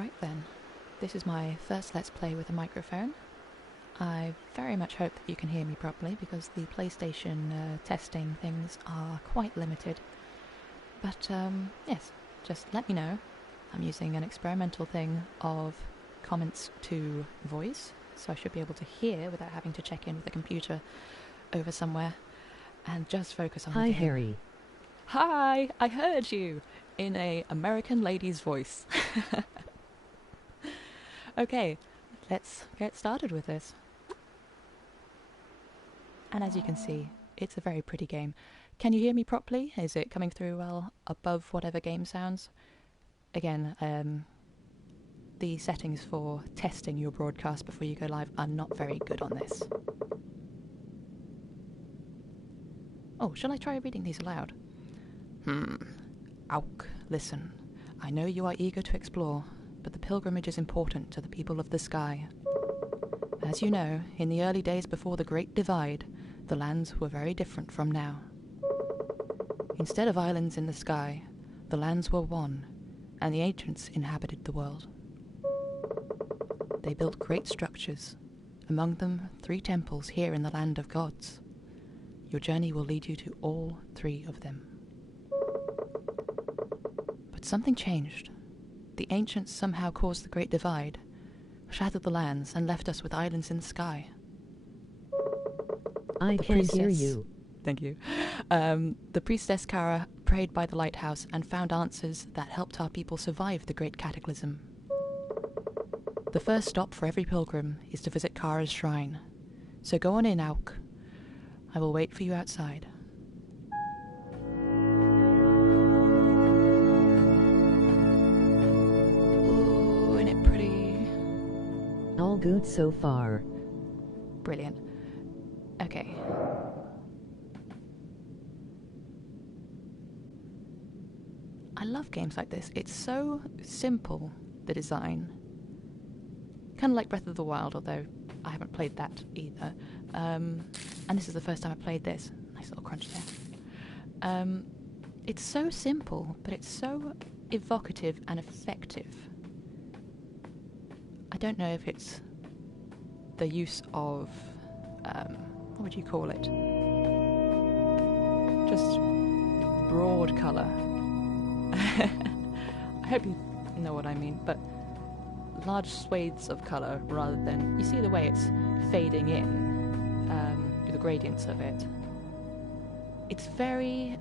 Right then, this is my first Let's Play with a microphone. I very much hope that you can hear me properly because the PlayStation testing things are quite limited. But yes, just let me know. I'm using an experimental thing of comments to voice, so I should be able to hear without having to check in with the computer over somewhere and just focus on the Hi, game. Harry. Hi, I heard you in a American lady's voice. Okay, let's get started with this. And as you can see, it's a very pretty game. Can you hear me properly? Is it coming through well above whatever game sounds? Again, the settings for testing your broadcast before you go live are not very good on this. Oh, shall I try reading these aloud? Auk, listen. I know you are eager to explore, but the pilgrimage is important to the people of the sky. As you know, in the early days before the Great Divide, the lands were very different from now. Instead of islands in the sky, the lands were one, and the ancients inhabited the world. They built great structures, among them 3 temples here in the land of gods. Your journey will lead you to all 3 of them. But something changed. The ancients somehow caused the Great Divide, shattered the lands, and left us with islands in the sky. I can hear you. Thank you. The priestess Kara prayed by the lighthouse and found answers that helped our people survive the great cataclysm. The first stop for every pilgrim is to visit Kara's shrine. So go on in, Auk. I will wait for you outside. Ooh, isn't it pretty? All good so far. Brilliant. Okay. I love games like this. It's so simple, the design. Kind of like Breath of the Wild, although I haven't played that either. And this is the first time I played this. Nice little crunch there. It's so simple, but it's so evocative and effective. I don't know if it's the use of, what would you call it? Just broad colour. I hope you know what I mean, but large swathes of colour rather than... You see the way it's fading in, with the gradients of it. It's very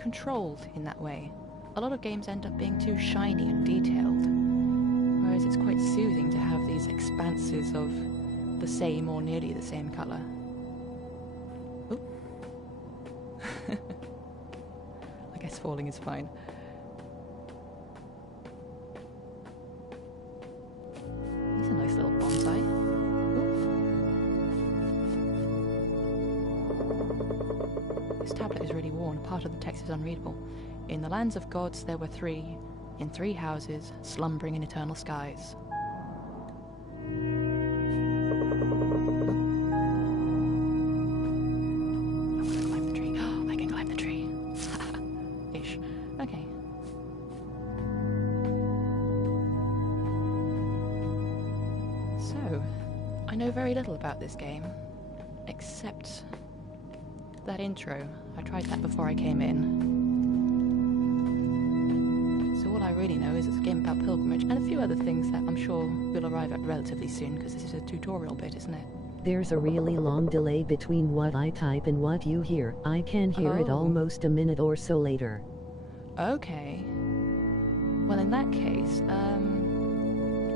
controlled in that way. A lot of games end up being too shiny and detailed, whereas it's quite soothing to have these expanses of the same or nearly the same colour. Oop. I guess falling is fine. He's a nice little bonsai. Oop. This tablet is really worn. Part of the text is unreadable. In the lands of gods there were 3, in 3 houses, slumbering in eternal skies. I know very little about this game, except that intro. I tried that before I came in. So all I really know is it's a game about pilgrimage, and a few other things that I'm sure we'll arrive at relatively soon, because this is a tutorial bit, isn't it? There's a really long delay between what I type and what you hear. I can hear it almost a minute or so later. Okay. Well, in that case,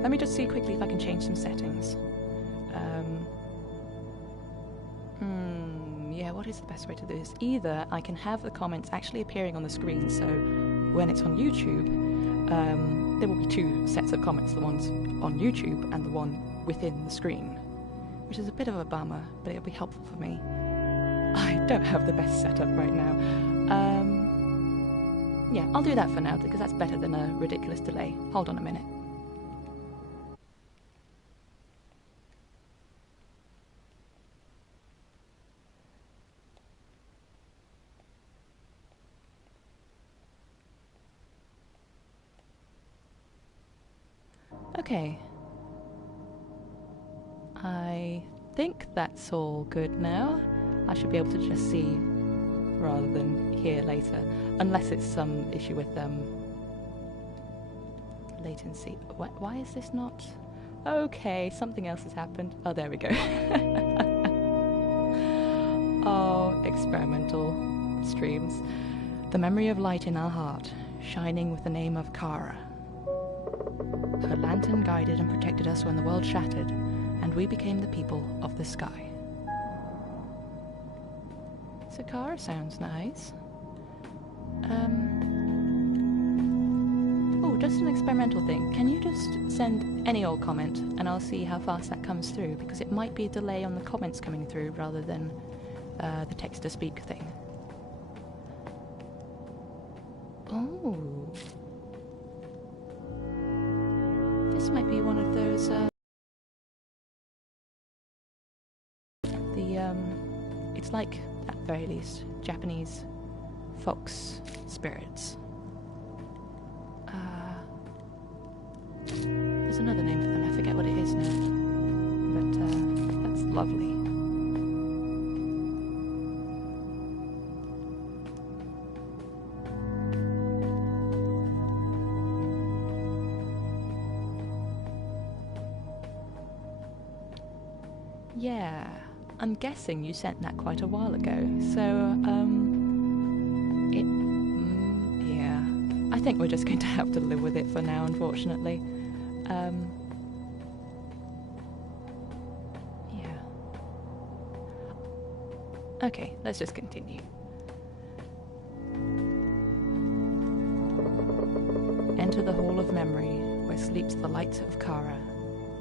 let me just see quickly if I can change some settings. Yeah, what is the best way to do this? Either I can have the comments actually appearing on the screen, so when it's on YouTube, there will be 2 sets of comments, the ones on YouTube and the one within the screen, which is a bit of a bummer, but it'll be helpful for me. I don't have the best setup right now. Yeah, I'll do that for now, because that's better than a ridiculous delay. Hold on a minute. Okay. I think that's all good now. I should be able to just see rather than hear later, unless it's some issue with latency. Why is this not? Okay, something else has happened. Oh, there we go. Oh, experimental streams. The memory of light in our heart, shining with the name of Kara. Her lantern guided and protected us when the world shattered, and we became the people of the sky. So Kara sounds nice. Oh, just an experimental thing. Can you just send any old comment and I'll see how fast that comes through, because it might be a delay on the comments coming through rather than the text-to-speak thing. Oh. This might be one of those, it's like, at the very least, Japanese fox spirits. There's another name for them, I forget what it is now. But, that's lovely. Yeah, I'm guessing you sent that quite a while ago, so, yeah. I think we're just going to have to live with it for now, unfortunately. Yeah. Okay, let's just continue. Enter the Hall of Memory, where sleeps the light of Kara.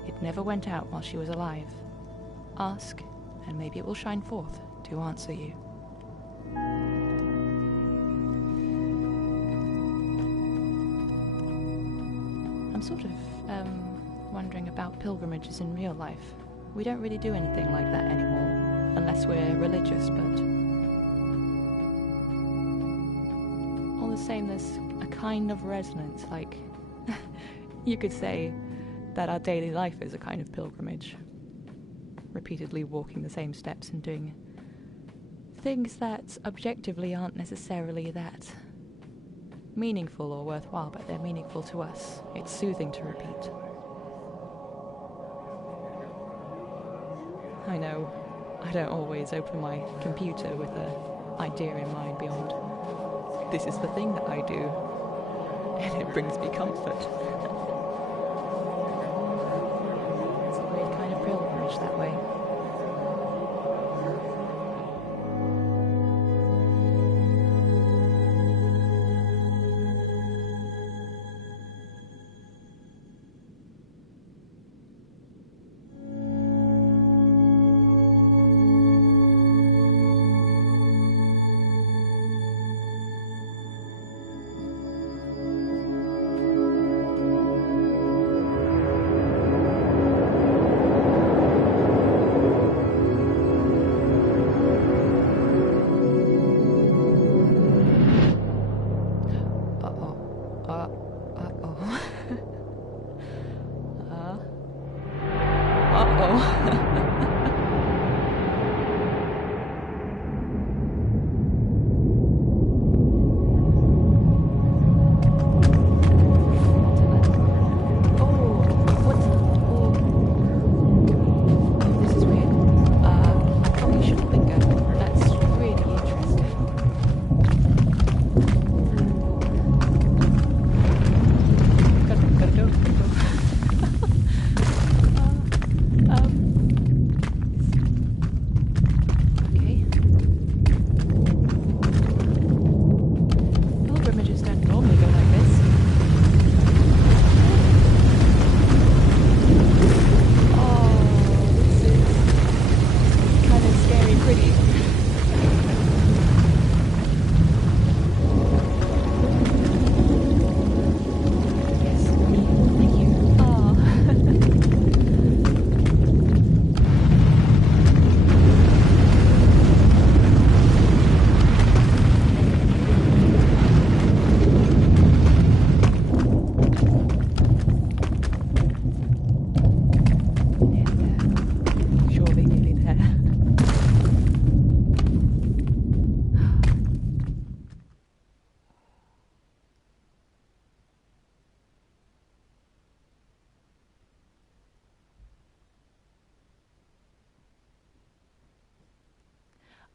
It never went out while she was alive. Ask, and maybe it will shine forth to answer you. I'm sort of wondering about pilgrimages in real life. We don't really do anything like that anymore, unless we're religious, but all the same there's a kind of resonance, like you could say that our daily life is a kind of pilgrimage. Repeatedly walking the same steps and doing things that objectively aren't necessarily that meaningful or worthwhile, but they're meaningful to us. It's soothing to repeat. I know I don't always open my computer with an idea in mind beyond, this is the thing that I do, and it brings me comfort. It's a weird kind of pilgrimage that way.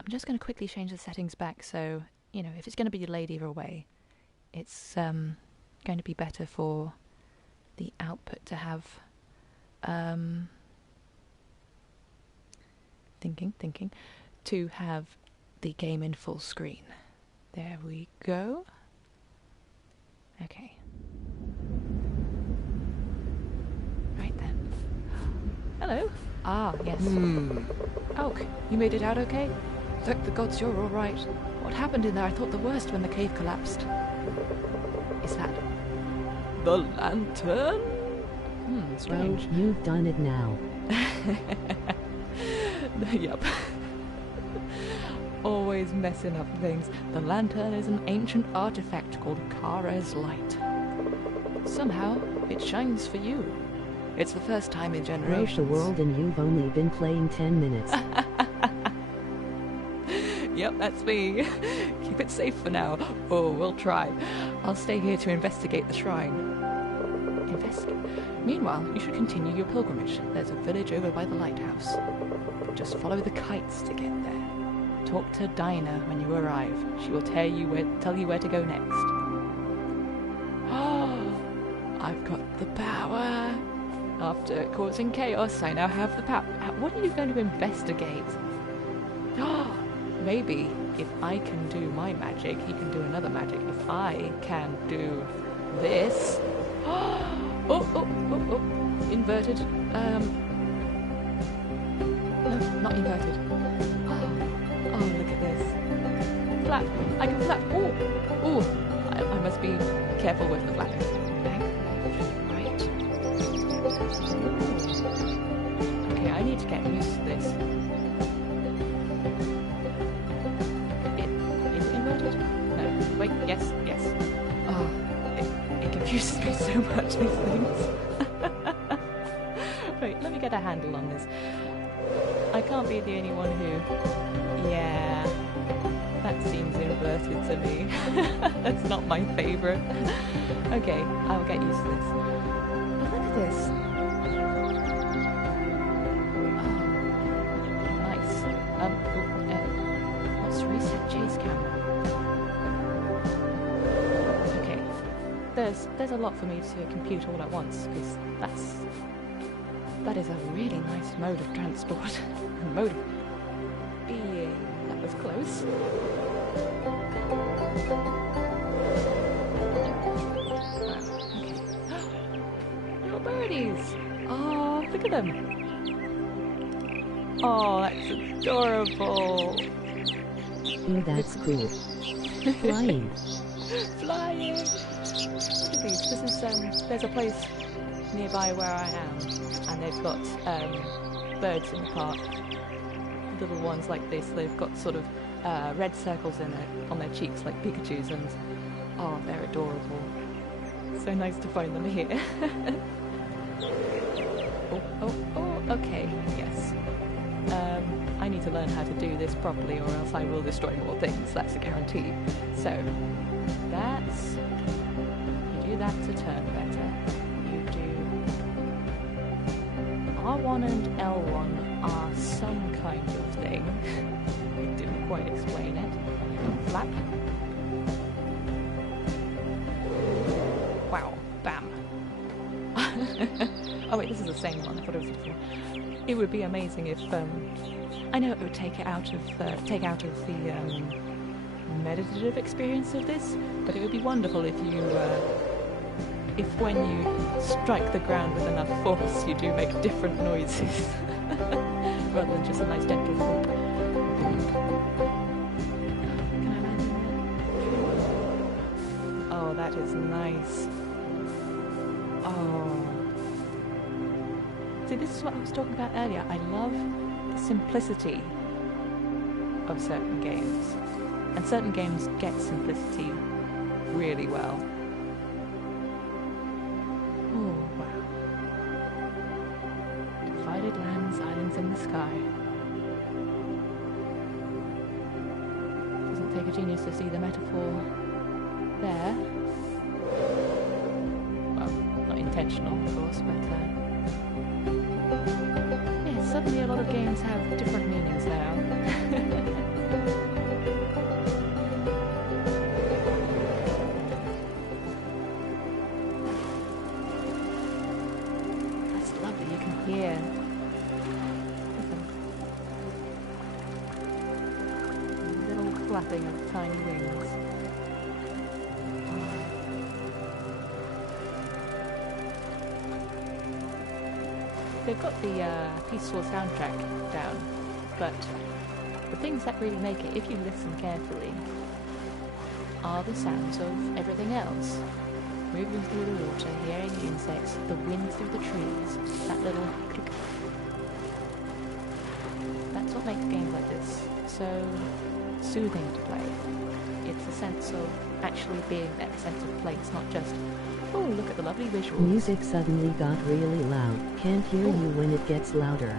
I'm just going to quickly change the settings back so, you know, if it's going to be delayed either way, it's going to be better for the output to have... thinking, to have the game in full screen. There we go. Okay. Right then. Hello. Ah, yes. Oak, you made it out okay? Thank the gods you're all right. What happened in there? I thought the worst when the cave collapsed. Is that the lantern? Strange. Oh, you've done it now. Yep. Always messing up things. The lantern is an ancient artifact called Kara's Light. Somehow, it shines for you. It's the first time in generations. Round the world and you've only been playing 10 minutes. Yep, that's me. Keep it safe for now. Oh, we'll try. I'll stay here to investigate the shrine. Investigate? Meanwhile, you should continue your pilgrimage. There's a village over by the lighthouse. Just follow the kites to get there. Talk to Dinah when you arrive. She will tell you where to go next. Oh, I've got the power. After causing chaos, I now have the power. What are you going to investigate? Oh, maybe if I can do my magic, he can do another magic. If I can do this... Oh, inverted. No, not inverted. Oh, look at this. Flap. I can flap. Oh, I must be careful with the flapping. Right. Okay, I need to get used to this. Is it inverted? No. Wait, yes. Oh, it confuses me so much, these things. Wait, let me get a handle on this. I can't be the only one who... Yeah, that seems inverted to me. That's not my favourite. Okay, I'll get used to this. Look at this. Oh, nice. Let's reset chase camera. Okay, there's a lot for me to compute all at once, because that is a really nice mode of transport. Mode of being. That was close. Okay. Little birdies. Oh, look at them. Oh, that's adorable. Ooh, that's cool. Flying. Flying. Look at these. This is there's a place nearby where I am, and they've got birds in the park. Little ones like this. They've got sort of red circles on their cheeks like Pikachu's, and oh, they're adorable. So nice to find them here. oh, okay, yes. I need to learn how to do this properly, or else I will destroy more things. That's a guarantee. So that's... you do that to turn better. R1 and L1 are some kind of thing. I didn't quite explain it. Flap. Wow. Bam. Oh wait, this is the same one. I thought it was different. It would be amazing if I know it would take out of the meditative experience of this, but it would be wonderful if you if when you strike the ground with enough force, you do make different noises, rather than just a nice gentle thump. Can I land in there? Oh, that is nice. Oh. See, this is what I was talking about earlier. I love the simplicity of certain games. And certain games get simplicity really well. Oh, wow. Divided lands, islands in the sky. Doesn't take a genius to see the metaphor there. Well, not intentional, of course, but yeah, suddenly a lot of games have different meanings now. flapping of tiny wings. They've got the peaceful soundtrack down, but the things that really make it, if you listen carefully, are the sounds of everything else. Moving through the water, hearing the insects, the wind through the trees, that little click. That's what makes games like this so soothing to play. It's a sense of actually being there, a sense of place, not just, oh, look at the lovely visuals. Music suddenly got really loud. Can't hear you when it gets louder.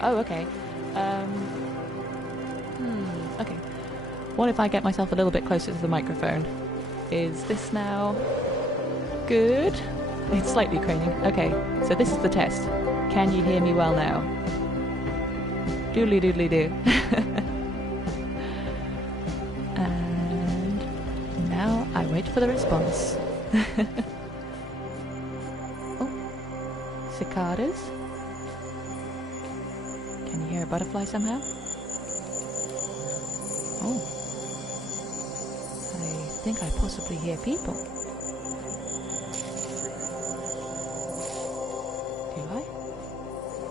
Oh, okay. Okay. What if I get myself a little bit closer to the microphone? Is this now good? It's slightly craning. Okay, so this is the test. Can you hear me well now? Doodly doodly do. And now I wait for the response. Oh, cicadas. Can you hear a butterfly somehow? Oh, I think I possibly hear people. Do I?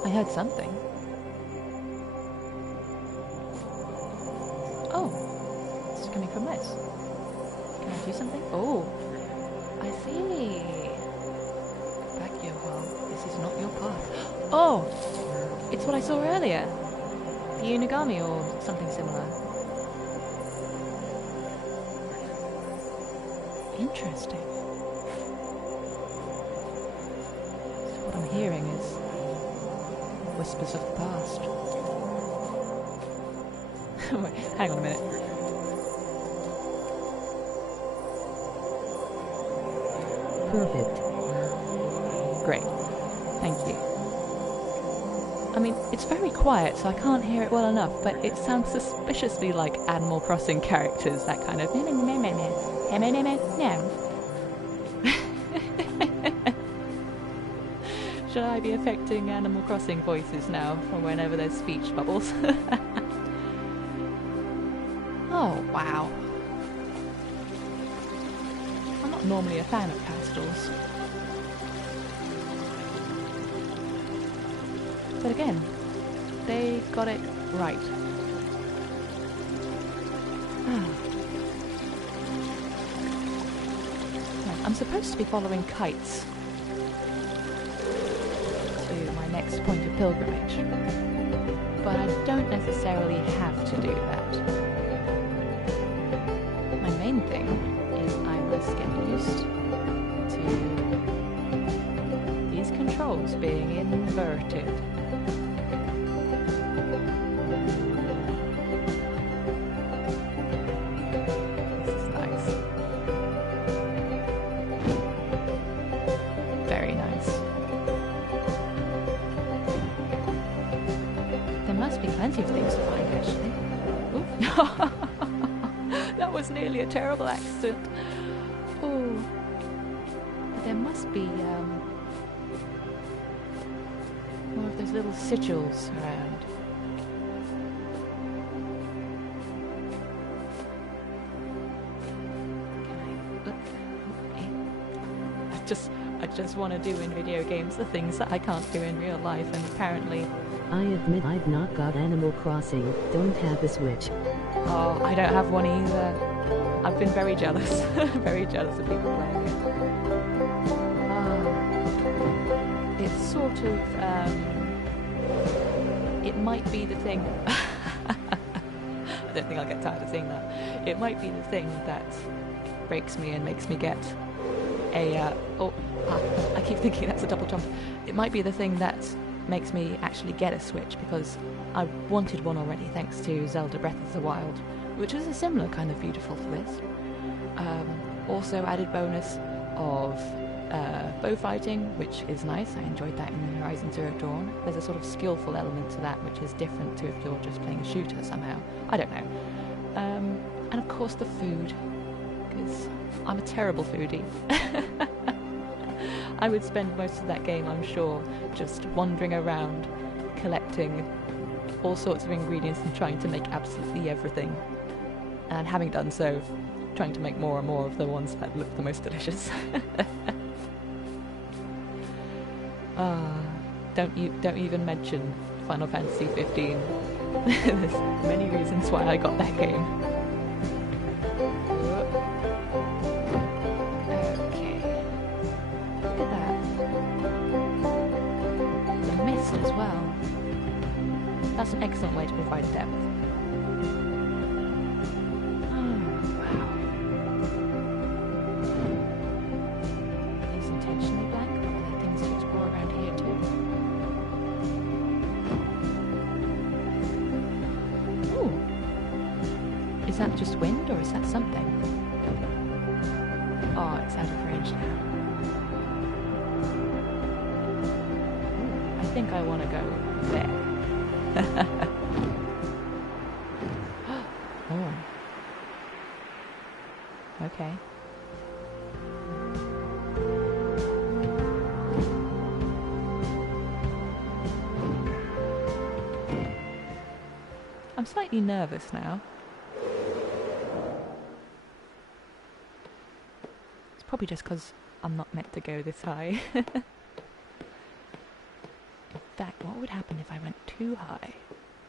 I heard something. Oh, it's coming from this. Can I do something? Oh, I see. Back, Johan. This is not your path. Oh, it's what I saw earlier. The Unigami or something similar. Interesting. So what I'm hearing is whispers of the past. Wait, hang on a minute. Perfect. Great. Thank you. I mean, it's very quiet, so I can't hear it well enough, but it sounds suspiciously like Animal Crossing characters, that kind of no. Should I be affecting Animal Crossing voices now for whenever there's speech bubbles? Oh, wow. I'm not normally a fan of pastels. But again, they got it right. I'm supposed to be following kites to my next point of pilgrimage, but I don't necessarily have to do that. My main thing is I must get used to these controls being inverted. Plenty of things to find, actually. That was nearly a terrible accident. Oh, but there must be more of those little sigils around. I just want to do in video games the things that I can't do in real life, and apparently. I admit I've not got Animal Crossing, don't have a Switch. Oh, I don't have one either. I've been very jealous, very jealous of people playing it. It's sort of, it might be the thing, I don't think I'll get tired of seeing that. It might be the thing that breaks me and makes me get I keep thinking that's a double jump. It might be the thing that makes me actually get a Switch, because I wanted one already thanks to Zelda Breath of the Wild, which is a similar kind of beautiful to this. Also added bonus of bow fighting, which is nice. I enjoyed that in Horizon Zero Dawn. There's a sort of skillful element to that, which is different to if you're just playing a shooter somehow. I don't know. And of course the food, because I'm a terrible foodie. I would spend most of that game, I'm sure, just wandering around, collecting all sorts of ingredients and trying to make absolutely everything. And having done so, trying to make more and more of the ones that look the most delicious. Don't even mention Final Fantasy 15. There's many reasons why I got that game. Okay. Look at that. The mist as well. That's an excellent way to provide depth. Oh, wow. It's intentionally blank, but there are things to explore around here too. Ooh. Is that just wind or is that something? Oh, it's out of range now. Ooh, I think I want to go there. Oh. Okay. I'm slightly nervous now. It's probably just because I'm not meant to go this high. In fact, what would happen if I went too high?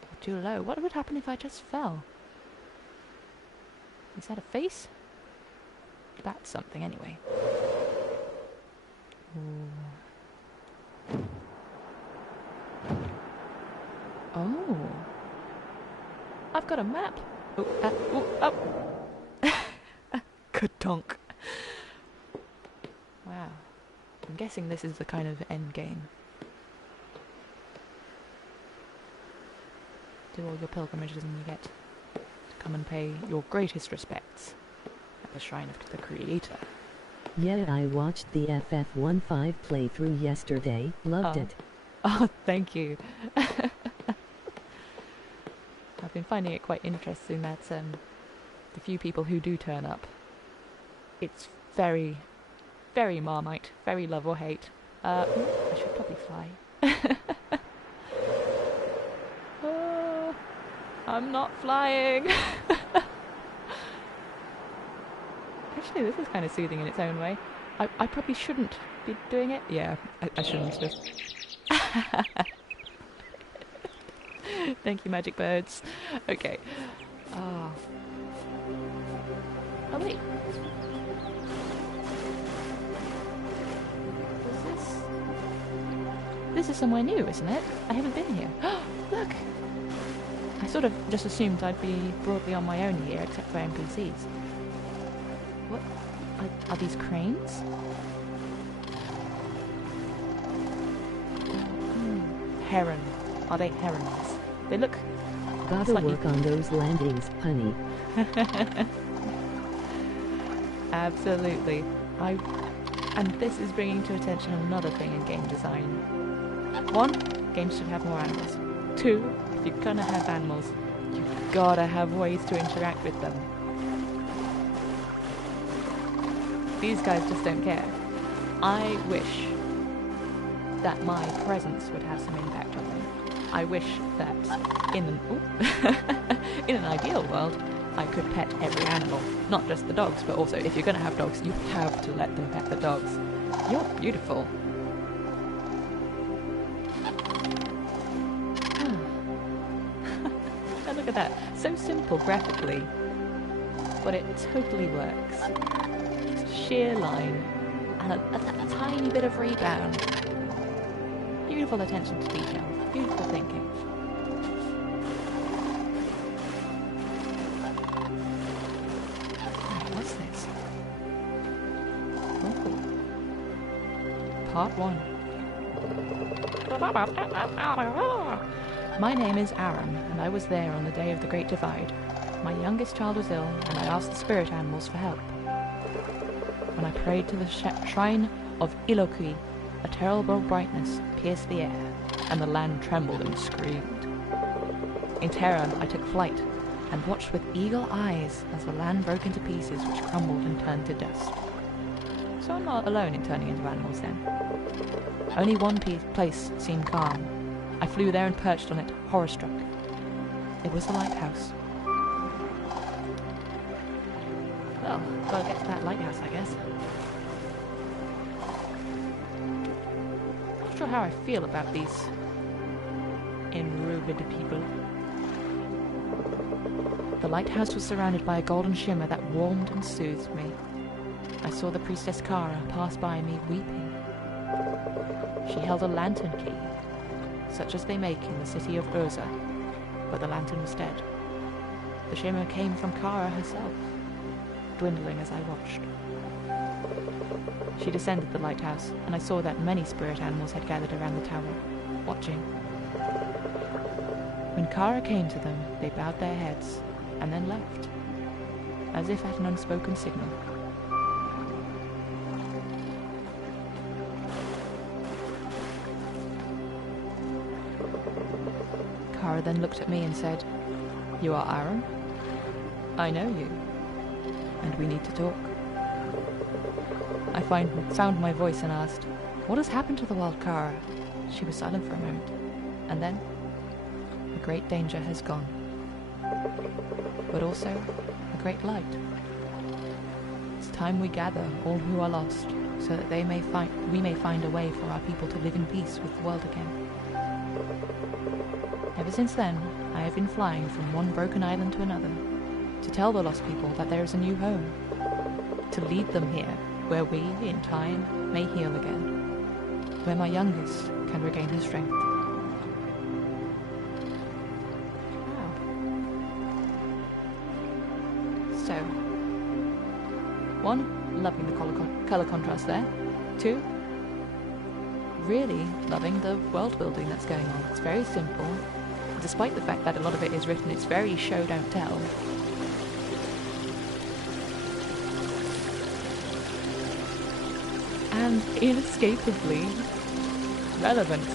Or too low? What would happen if I just fell? Is that a face? That's something anyway. Ooh. Oh. I've got a map. Oh. Good donk. Wow. I'm guessing this is the kind of end game. Do all your pilgrimages and you get to come and pay your greatest respects at the shrine of the Creator. Yeah, I watched the FF15 playthrough yesterday. Loved it. Oh, thank you. I've been finding it quite interesting that the few people who do turn up, it's very, very Marmite, very love or hate. I should probably fly. I'm not flying. Actually, this is kind of soothing in its own way. I probably shouldn't be doing it. Yeah, I shouldn't have. Thank you, magic birds. Okay. Oh wait. This is somewhere new, isn't it? I haven't been here. Look! I sort of just assumed I'd be broadly on my own here, except for NPCs. What? Are these cranes? Heron. Are they herons? They look... Gotta work on those landings, honey. Absolutely. And this is bringing to attention another thing in game design. 1, games should have more animals. 2, if you're gonna have animals, you've gotta have ways to interact with them. These guys just don't care. I wish that my presence would have some impact on them. I wish that in an ideal world, I could pet every animal. Not just the dogs, but also if you're going to have dogs, you have to let them pet the dogs. You're beautiful. And look at that. So simple graphically, but it totally works. Just a sheer line and a tiny bit of rebound. Beautiful attention to detail. Beautiful thinking. What's this? Oh. Part 1. My name is Aram, and I was there on the day of the Great Divide. My youngest child was ill, and I asked the spirit animals for help. When I prayed to the shrine of Iloki, a terrible brightness pierced the air, and the land trembled and screamed. In terror, I took flight, and watched with eagle eyes as the land broke into pieces which crumbled and turned to dust. So I'm not alone in turning into animals then. Only one place seemed calm. I flew there and perched on it, horror-struck. It was the lighthouse. Well, gotta get to that lighthouse, I guess. Not sure how I feel about these enrubed people. The lighthouse was surrounded by a golden shimmer that warmed and soothed me. I saw the priestess Kara pass by me weeping. She held a lantern key, such as they make in the city of Urza, but the lantern was dead. The shimmer came from Kara herself, dwindling as I watched. She descended the lighthouse, and I saw that many spirit animals had gathered around the tower, watching. When Kara came to them, they bowed their heads, and then left, as if at an unspoken signal. Kara then looked at me and said, "You are Aaron? I know you, and we need to talk." I found my voice and asked, "What has happened to the world, Kara?" She was silent for a moment, and then, "A great danger has gone, but also a great light. It's time we gather all who are lost, so that we may find a way for our people to live in peace with the world again." Ever since then, I have been flying from one broken island to another, to tell the lost people that there is a new home, to lead them here, where we, in time, may heal again, where my youngest can regain her strength. Wow. So, 1, loving the colour contrast there. 2, really loving the world building that's going on. It's very simple. Despite the fact that a lot of it is written, it's very show, don't tell. And inescapably relevant.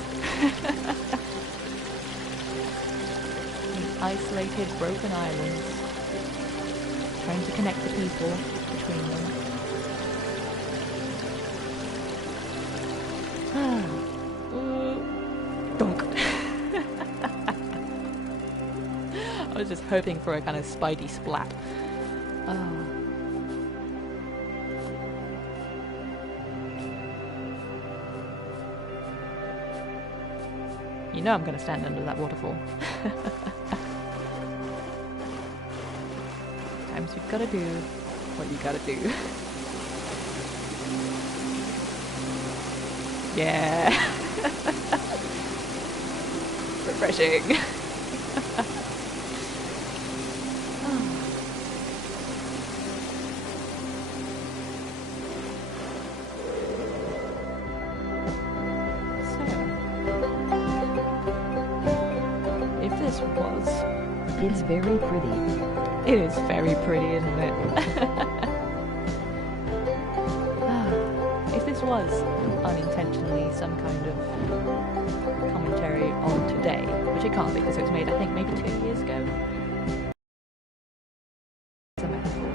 These isolated, broken islands, trying to connect the people between them. Donk. I was just hoping for a kind of Spidey splat. Oh. You know I'm going to stand under that waterfall. Sometimes you've got to do what you got to do. Yeah. Refreshing. It's very pretty. It is very pretty, isn't it? If this was unintentionally some kind of commentary on today, which it can't be because it was made, I think, maybe 2 years ago. It's a metaphor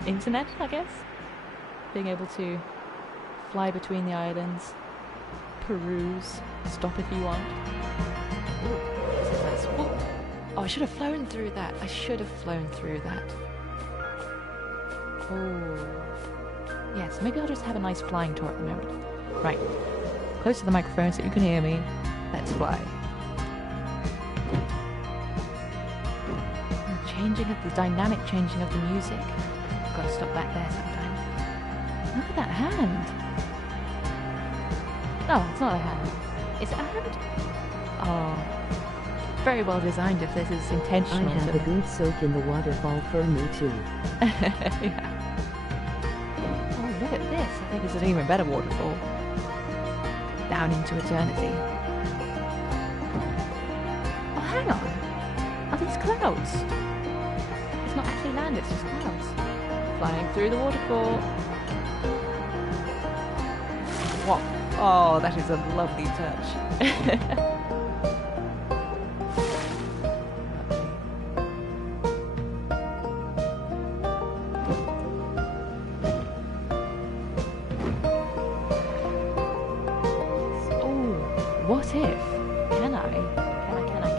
for internet, I guess. Being able to fly between the islands, peruse, stop if you want. Oh, I should have flown through that. Oh. Yes, maybe I'll just have a nice flying tour at the moment. Right. Close to the microphone so you can hear me. Let's fly. The dynamic changing of the music. I've got to stop back there sometime. Look at that hand. No, it's not a hand. Is it a hand? Oh. Very well designed if this is intentional. I have a good soak in the waterfall for me too. Yeah. Oh, look at this. I think this is an even better waterfall. Down into eternity. Oh, hang on. Are these clouds? It's not actually land, it's just clouds. Flying through the waterfall. What? Oh, that is a lovely touch. What if? Can I?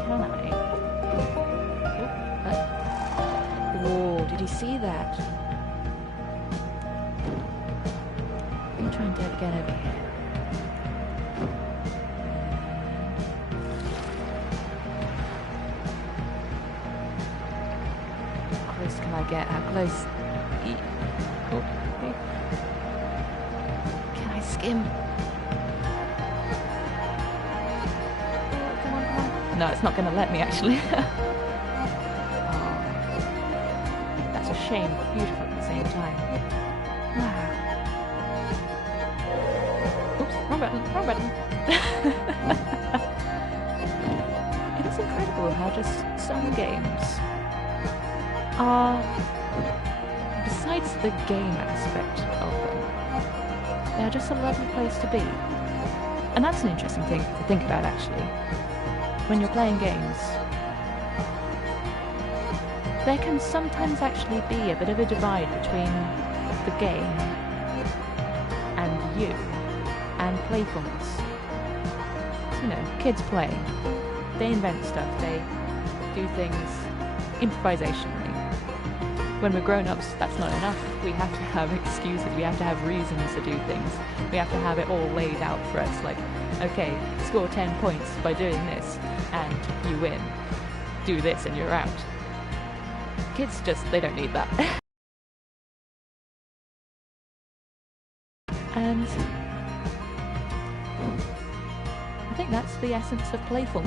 Can I? Oh, did he you see that? Let me try and do it again over here. How close can I get? How close? Oh, okay. Can I skim? Come on, come on. No, it's not going to let me actually. That's a shame, but beautiful at the same time. Wow. Oops, wrong button, wrong button. It is incredible how just some games are, besides the game aspect of them, they're just a lovely place to be. And that's an interesting thing to think about actually. When you're playing games, there can sometimes actually be a bit of a divide between the game and you and playfulness. You know, kids play. They invent stuff. They do things improvisationally. When we're grown-ups, that's not enough. We have to have excuses. We have to have reasons to do things. We have to have it all laid out for us. Like, okay, score 10 points by doing this, and you win. Do this, and you're out. Kids just, they don't need that. And I think that's the essence of playfulness.